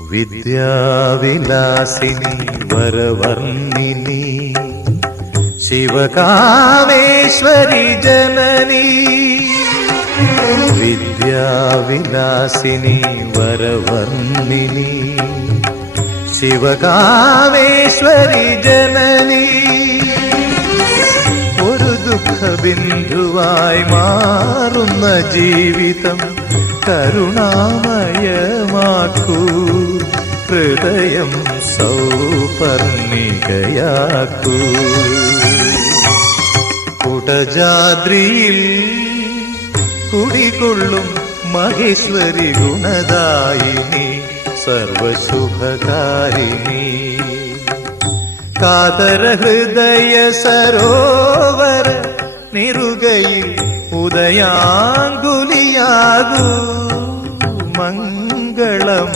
വിദ്യാവിലാസിനി വരവർണ്ണിനി ശിവകാമേശ്വരി ജനനി. വിദ്യാവിലാസിനി വരവർണ്ണിനി ശിവകാമേശ്വരി ജനനി. ഒരു ദുഃഖബിന്ദുവായി മാറുന്ന ജീവിതം കരുണാമയമാക്കൂ, ഹൃദയം സൗപർണികയാക്കൂ. കുടജാദ്രിയിൽ കുടികൊള്ളും മഹേശ്വരി ഗുണദായിനി സർവശുഭകാരിണി. കാതര ഹൃദയ സരോവര നിറുകയിൽ ഉദയാങ്കുലിയാകൂ മംഗളം.